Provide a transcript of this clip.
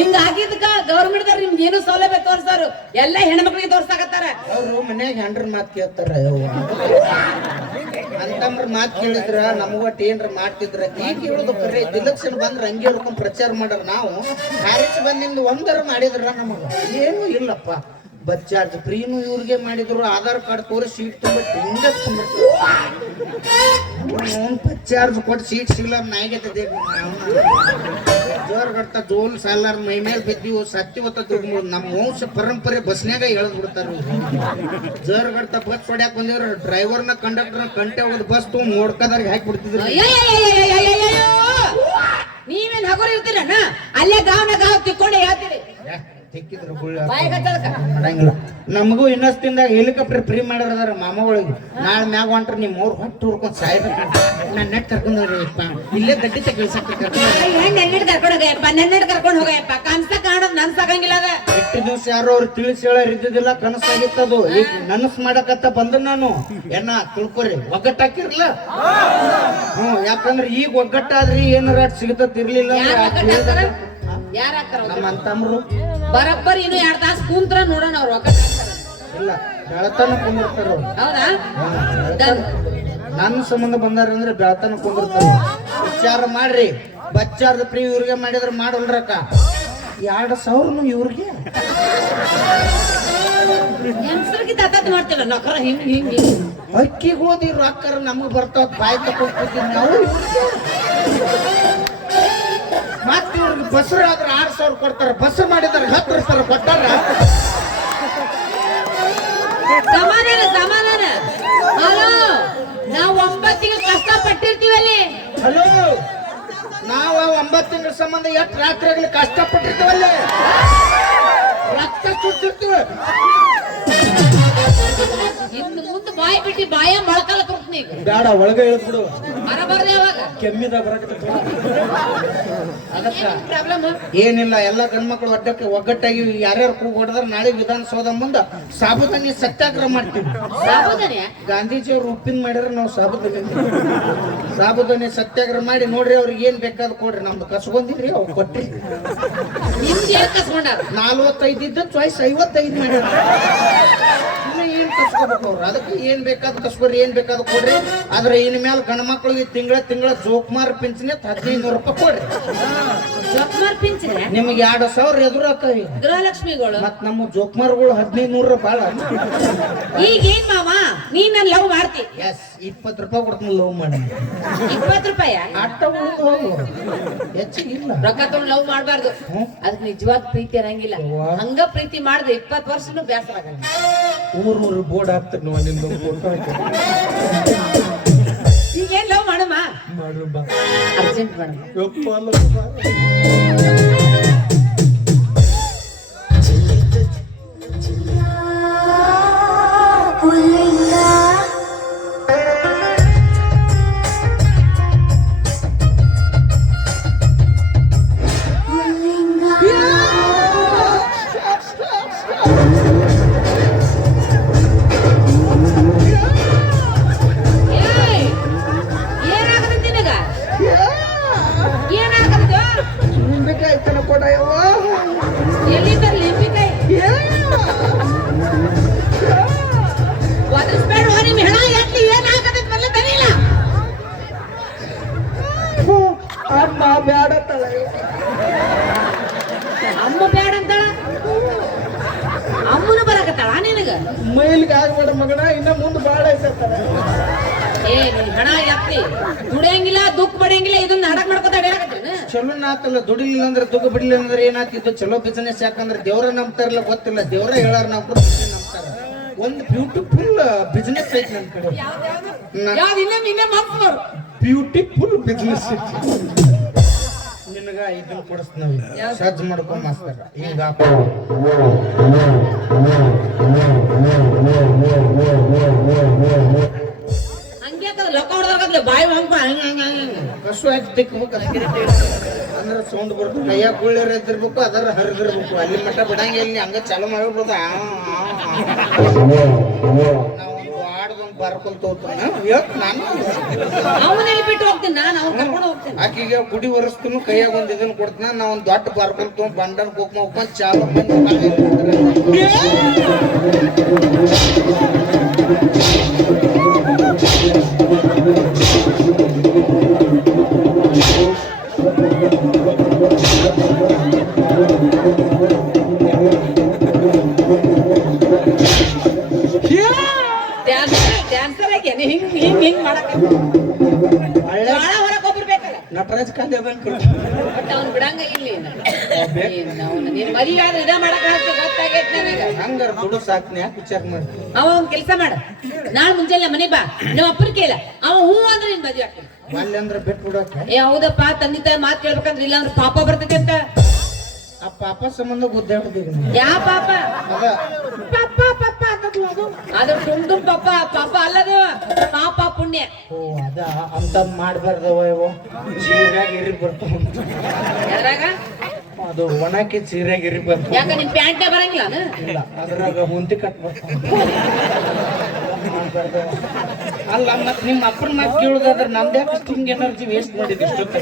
ಹಿಂಗ ಆಗಿದ್ಕ ಗೌರ್ಮೆಂಟ್ ದವ್ರು ನಿಮ್ಗೆ ಏನು ಸೌಲಭ್ಯ ತೋರ್ಸಾರು ಎಲ್ಲ ಹೆಣ್ಮಕ್ಳಿಗೆ ತೋರ್ಸಾಕತ್ತಾರ. ಅವ್ರು ಮನ್ಯಾಗ ಹೆಂಡ್ರ ಮಾತು ಕೇಳ್ತಾರ ಅಂತಮ್ರ ಮಾತು ಕೇಳಿದ್ರ ನಮ್ಗೊಟ್ಟು ಏನ್ರ ಮಾಡ್ತಿದ್ರ ಈಗ ಹೇಳುದು ಕರೆ ಇಲೆಕ್ಷನ್ ಬಂದ್ರ ಹಂಗೆ ಹೇಳ್ಕೊಂಡ್ ಪ್ರಚಾರ ಮಾಡ್ರ ನಾವು ಮ್ಯಾರೇಜ್ ಬಂದಿಂದ ಒಂದರ ಮಾಡಿದ್ರ ನಮಗ ಏನೂ ಇಲ್ಲಪ್ಪ. ಬಸ್ ಚಾರ್ಜ್ ಫ್ರೀನು ಇವ್ರಿಗೆ ಮಾಡಿದ್ರು, ಆಧಾರ್ ಕಾರ್ಡ್ ತೋರಿಸಿ ಸೀಟ್ ತುಂಬ ಬಸ್ ಚಾರ್ಜ್ ಕೊಟ್ಟು ಸೀಟ್ ಸಿಗ್ಲಾರ ನಾಯಿಗೆ ಜೋರ್ ಗಡ್ತ ಜೋಲ್ ಸಾಲಾರ ಮೈ ಮೇಲೆ ಬಿದ್ದೀವಿ ಸತ್ತಿ ಹೊತ್ತ ನಮ್ಮ ವಂಶ ಪರಂಪರೆ ಬಸ್ನ್ಯಾಗ ಎಳೆದ್ ಬಿಡ್ತಾರ. ಜೋರ್ ಗಡ್ತ ಬಸ್ ಹೊಡ್ಯಾಕ ಬಂದಿವ್ರ ಡ್ರೈವರ್ನ ಕಂಡಕ್ಟರ್ನ ಕಂಟೆ ಹೋಗೋದು ಬಸ್ ತಗೊಂಡ್ ನೋಡ್ಕದಾರ್ಗೆ ಹಾಕಿ ಬಿಡ್ತಿದ್ರು. ನೀವೇನ್ ಹಗೋರ್ ಇರ್ತೀರಣ್ಣ ಅಲ್ಲೇ ಗಾವ್ ತಿಕ್ಕೊಂಡೆ ಹೇಳ್ತೀರಿ. ತಿಕ್ಕಿದ್ರು ಮಾಡಂಗಿಲ್ಲ. ನಮಗೂ ಇನ್ನೊಂದಿಂದಾಗ ಹೆಲಿಕಾಪ್ಟರ್ ಫ್ರೀ ಮಾಡಿದಾರ ಮಾಮಗಳಿಗೆ. ನಾಳೆ ಮ್ಯಾಗ ಹೊಂಟ್ರ ನಿಮ್ ಅವ್ರು ಹೊಟ್ಟು ಹುಡ್ಕೊಂಡ್ ಸಾಯ್ಬೇಕು. ನಾನ್ ನೆಟ್ ಕರ್ಕೊಂಡವ್ರಿಪ್ಪ ಇಲ್ಲೇ ಗಡ್ಡಿ ತೆಗಿಸಕ್ಕೆ ಕರ್ಕೊಂಡು ಹೋಗಪ್ಪ ಕನ್ಸ ಕಾಣೋದ್ ನನ್ ಸಾಕಂಗಿಲ್ಲ ಅದ. ಎಷ್ಟು ದಿವ್ಸ ಯಾರು ಅವ್ರು ತಿಳಿಸಿ ಹೇಳೋರ್ ಇದ್ದಿದ್ದಿಲ್ಲ, ಕನಸಾಗಿತ್ತದು. ಈಗ ನನಸ್ ಮಾಡಕತ್ತ ಬಂದ ನಾನು ಏನ ತಿಳ್ಕೊರಿ ಒಗ್ಗಟ್ಟಾಕಿರ್ಲ. ಯಾಕಂದ್ರೆ ಈಗ ಒಗ್ಗಟ್ಟಾದ್ರಿ ಏನಾರ ಸಿಗತಿರ್ಲಿಲ್ಲ. ಯಾರ ಹಾಕ್ತಾರ ನಮ್ಮ ಅಂತಮ್ರು ಬರಬ್ಬರಿ ಇನ್ನು 2 ತಾಸು ಕುಂತ್ರ ನೋಡೋಣ ಅವ್ರು ಒಗ್ಗಟ್ಟ ಇಲ್ಲ ಬೆಳತನ ಕುಂದಿರ್ತಾರ. ಹೌದಾ? ನನ್ನ ಸಂಬಂಧ ಬಂದಾರ ಅಂದ್ರೆ ಬೆಳತನ ಕುಂದಿರ್ತಾರ. ವಿಚಾರ ಮಾಡ್ರಿ. ಬಚ್ಚಾರ್ದ ಫ್ರೀ ಇವ್ರಿಗೆ ಮಾಡಿದ್ರೆ ಮಾಡೋಲ್ರಕ್ಕ 2,000 ಇವ್ರಿಗೆ ಹೆಂಗಸರಿಗೆ ತತ್ತತ್ ಮಾಡ್ತಿಲ್ಲ ನಕರ ಹಿಂಗ್ ಹಿಂಗ್ ಅಕ್ಕಿಗೆ ಹೋದಿ ರೊಕ್ಕರ ನಮಗ್ ಬರ್ತಾವ ಬಾಯಿ ತಕೊಂಡ್ಬಿಡ್ತೀವಿ ನಾವು. ಮತ್ತೆ ಇವ್ರಿಗೆ ಬಸ್ರು ಆದ್ರೆ 6,000 ಕೊಡ್ತಾರ, ಬಸ್ ಮಾಡಿದಾರೆ 10 ರೂಪಾಯಿ ಕೊಟ್ಟಾರ. ಸಮಾಧಾನ ಸಮಾಧಾನ. ಹಲೋ ನಾವು 9 ತಿಂಗಳು ಕಷ್ಟ ಪಟ್ಟಿರ್ತೀವಲ್ಲಿ. ಹಲೋ ನಾವ 9 ತಿಂಗಳ ಸಂಬಂಧ ಎಷ್ಟು ರಾತ್ರಿಯಾಗಲಿ ಕಷ್ಟಪಟ್ಟಿರ್ತೀವಲ್ಲಿ, ರಕ್ತ ಸುಟ್ಟಿರ್ತೀವಿ. ಇನ್ನು ಮುಂದೆ ಬಾಯಿ ಬಿಟ್ಟು ಬಾಯ ಮೊಳಕಲ್ಲ ಕೊಡ್ತೀನಿ. ಬೇಡ ಒಳಗೆ ಹೇಳ್ಬಿಡು. ಬರಬಾರ್ದು ಯಾವಾಗ ಕೆಮ್ಮಿದ ಬರಕ ಅದಕ್ಕ ಪ್ರಾಬ್ಲಮ್ ಏನಿಲ್ಲ. ಎಲ್ಲ ಗಂಡ್ಮಕ್ಳು ಒಗ್ಗಟ್ಟಾಗಿ ಯಾರ್ಯಾರು ಕೂಗ್ ಹೊಡೆದ್ರೆ ನಾಳೆ ವಿಧಾನಸೌಧ ಮುಂದ ಸಾಬುದಾನಿ ಸತ್ಯಾಗ್ರಹ ಮಾಡ್ತೀವಿ. ಸಾಬುದಾನಿ ಗಾಂಧೀಜಿಯವ್ರು ಉಪ್ಪಿನ ಮಾಡಿದ್ರೆ ನಾವು ಸಾಬುದಾನಿ ಸತ್ಯಾಗ್ರಹ ಮಾಡಿ ನೋಡ್ರಿ. ಅವ್ರಿಗೆ ಏನ್ ಬೇಕಾದ್ ಕೊಡ್ರಿ, ನಮ್ದು ಕಸ್ಕೊಂಡಿದ್ರಿ ಅವ್ರು ಕೊಟ್ರಿ. ನಿಮ್ದು ಕಸ್ಕೊಂಡಾರ 45 ಇದ್ದ ಚಾಯ್ಸ್ 55 ಮಾಡ್ಯಾರ. ಏನ್ ಕಸ್ಕೋಬೇಕು ಅವ್ರು? ಅದಕ್ಕೆ ಏನ್ ಬೇಕಾದ್ ಕಸ್ಕೊಡ್ರಿ, ಏನ್ ಬೇಕಾದ್ ಕೊಡ್ರಿ. ಆದ್ರೆ ಇನ್ ಮೇಲೆ ಗಂಡ ಮಕ್ಳಿಗೆ ತಿಂಗಳ ಜೋಕುಮಾರ್ ಪಿಂಚಣಿ 1,500 ರೂಪಾಯಿ ಕೊಡ್ರಿ. ಜೋಕುಮಾರ್ ಪಿಂಚಣಿ ನಿಮ್ಗೆ 2,000 ಎದುರು ಹಾಕವಿ. ಗೃಹಲಕ್ಷ್ಮಿಗಳು ಮತ್ ನಮ್ಮ ಜೋಕುಮಾರ್ಗಳು 1,500 ಬಾಳ. ಈಗ ಏನ್ ಮಾವ ನೀನ್ ನನ್ ಲವ್ ಮಾಡ್ತಿ? ಎಸ್ 20 ರೂಪಾಯಿ ಕೊಡ್ತೀನಿ ಲವ್ ಮಾಡಿ. 20 ರೂಪಾಯಿ ಅಟ್ಟ ಉಳಿದು ಹೋಗು, ಹೆಚ್ಚಿಗಿಲ್ಲ. ರೊಕ್ಕ ತಗೊಂಡು ಲವ್ ಮಾಡ್ಬಾರ್ದು. ಅದಕ್ಕೆ ನಿಜವಾದ ಪ್ರೀತಿ ಇರಂಗಿಲ್ಲ. ಹಂಗ ಪ್ರೀತಿ ಮಾಡಿದ್ರೆ 20 ವರ್ಷನೂ ಬೇಸರ ಆಗಲ್ಲ. ಊರ್ ಬೋರ್ಡ್ ಹಾಕ್ತಾರೆ ನೋಡಿ ನಿಮ್ದು ಫೋಟೋ. ಈಗೇನ್ ಲವ್ ಮಾಡಮ್ಮ? ಅರ್ಜೆಂಟ್ ಮಾಡಮ್ಮ. ಅಮ್ಮ ಬ್ಯಾಡ ಅಂತಾಳ, ಅಮ್ಮನು ಬರಕತ್ತಾಳ ನಿನಗ. ಮೈಲಿಗೆ ಆಗ್ಬೇಡ ಮಗನ, ಇನ್ನ ಮುಂದೆ ಬಾಳ ಐತಾರ. ಏ ಹಣ ಎತ್ತಿ ದುಡಿಯಂಗಿಲ್ಲ, ದುಃಖ ಪಡೆಯಂಗಿಲ್ಲ, ಇದನ್ನ ನಾಟಕ ಮಾಡ್ಕೊತಾಡ. ಚಲೋ ನಾತಲ್ಲ, ದುಡಿಲಿಲ್ಲ ಅಂದ್ರೆ ದುಃಖ ಬಿಡ್ಲಿಲ್ಲ ಅಂದ್ರೆ ಏನಾಗ್ತಿತ್ತು? ಚಲೋ ಬಿಸಿನೆಸ್. ಯಾಕಂದ್ರೆ ದೇವ್ರ ನಂಬ್ತಾರಲ್ಲ ಗೊತ್ತಿಲ್ಲ, ದೇವ್ರ ಹೇಳಾರ ನಾವು ಕೂಡ ನಂಬ್ತಾರ. ಒಂದು ಬ್ಯೂಟಿಫುಲ್ ಬಿಸಿನೆಸ್ ಐತಿ ನನ್ನ ಕಡೆ. ಬ್ಯೂಟಿಫುಲ್ ಬಿಸಿನೆಸ್ ನಿನಗ ಇದನ್ನ ಕೊಡಿಸ್ತೀವಿ. ಸಜ್ಜ ಮಾಡ್ಕೊಂಡ್ ಮಾಸ್ತರ ಈಗ ಬಾಯಿ ಕಸು ಹಾಕಿ ತಿಕ್ಬೇಕು. ಅಂದ್ರೆ ಸೌಂಡ್ ಬರ್ಬೇಕು, ಕೈಯಾಗ ಗುಳ್ಳಿರ ಇದ್ದಿರ್ಬೇಕು, ಅದರ ಹರಿದಿರ್ಬೇಕು. ಅಲ್ಲಿ ಮಟ್ಟ ಬಿಡಂಗಿಲ್ಲ, ಹಂಗ ಚಾಲು ಮಾಡ್ಬಿಡ್ಬೋದು. ನಾವೊಂದು ಆಡ್ದೊಂದು ಬಾರ್ಕೊಂತ ಹೋಗ್ತಾನ ಇವತ್ತು ನಾನು ಅವನಲ್ಲಿ ಬಿಟ್ಟು ಹೋಗ್ತೀನಿ, ನಾನು ಅವ್ನ ಕರ್ಕೊಂಡು ಹೋಗ್ತೀನಿ. ಆಕಿಗೆ ಗುಡಿ ಒರೆಸ್ತೀನಿ, ಕೈಯಾಗ ಒಂದ್ ಇದನ್ನ ಕೊಡ್ತಾನ, ನಾ ಒಂದ್ ದೊಡ್ಡ ಬಾರ್ಕೊಂತ ಬಂಡನ್ ಕುಕ್ಮ ಹೋಗ್ಕೊಂಡ್ ಚಾಲು ಮಂದಿ ಡ್ಯಾನ್ಸರ್ ಆಗಿ ಹಿಂಗ್ ಹಿಂಗ್ ಹಿಂಗ್ ಮಾಡಕ್ಕೆ ಬಾಳ ಹೊರಗೆ ಒಬ್ರು ಬೇಕಲ್ಲ. ನಟರಾಜ್ ಕಾಂದೆ ಬಂದ್ ಬಟ್ ಅವ್ನು ಬಿಡಂಗ ಇಲ್ಲಿ ನೀನ್ ಮದುವೆ ಆದ್ರೆ ಇದ ಮಾಡಕ್ ಗೊತ್ತಾಗೈತ್ ನನಗ. ಹಂಗಾರ ದುಡ್ಡು ಸಾಕ್ನಿ ಯಾಕೆ ವಿಚಾರ ಮಾಡಿ. ಅವ ಒಂದ್ ಕೆಲ್ಸ ಮಾಡ, ನಾಳೆ ಮುಂಜಾನೆ ಮನೆ ಬಾ, ನಮ್ಮ ಅಪ್ಪನ ಕೇಳ, ಅವ ಹೂ ಅಂದ್ರೆ ನಿನ್ ಮದ್ವೆ ಆಗ್ತೀನಿ. ಅಲ್ಲಿ ಅಂದ್ರೆ ಬಿಟ್ಟು ಬಿಡಕ್ಕೆ ಏ ಹೌದಪ್ಪ, ತಂದೆ ತಾಯಿ ಮಾತು ಕೇಳ್ಬೇಕಂದ್ರೆ ಇಲ್ಲ ಅಂದ್ರೆ ಪಾಪ ಬರ್ತೈತಿ ಅಂತ. ಆ ಪಾಪ ಸಂಬಂಧ ಗುದ್ದಾಡ್ತೀವಿ ಯಾ ಪಾಪ? ಅದ ಪಾಪ ಪಾಪ ಅನ್ನೋದು ಅದು ಅದ್ರ ತುಂಡು ಪಾಪ, ಪಾಪ ಅಲ್ಲದು ಪಾಪ ಪುಣ್ಯ. ಓ ಅದ ಅಂತದ್ ಮಾಡ್ಬಾರ್ದವ ಇವು ಚೀರ್ಯಾಗ ಇರಿ ಬರ್ತಾವ. ಯಾರಾಗ ಅದು ಒಣಕ್ಕೆ ಚೀರ್ಯಾಗ ಇರಿ ಬರ್ತಾವ. ಯಾಕ ನಿಮ್ ಪ್ಯಾಂಟೇ ಬರಂಗಿಲ್ಲ ಇಲ್ಲ ಅದ್ರಾಗ ಮುಂತಿ ಕಟ್ ಬರ್ತಾವ. ಅಲ್ಲ ಮತ್ ನಿಮ್ಮ ಅಪ್ಪನ ಮಾತು ಕೇಳುದಾದ್ರೆ ನಮ್ದ್ಯಾಕೆ ಸ್ಟಿಂಗ್ ಎನರ್ಜಿ ವೇಸ್ಟ್ ಮಾಡಿದ್ವಿ ಇಷ್ಟೊತ್ತ.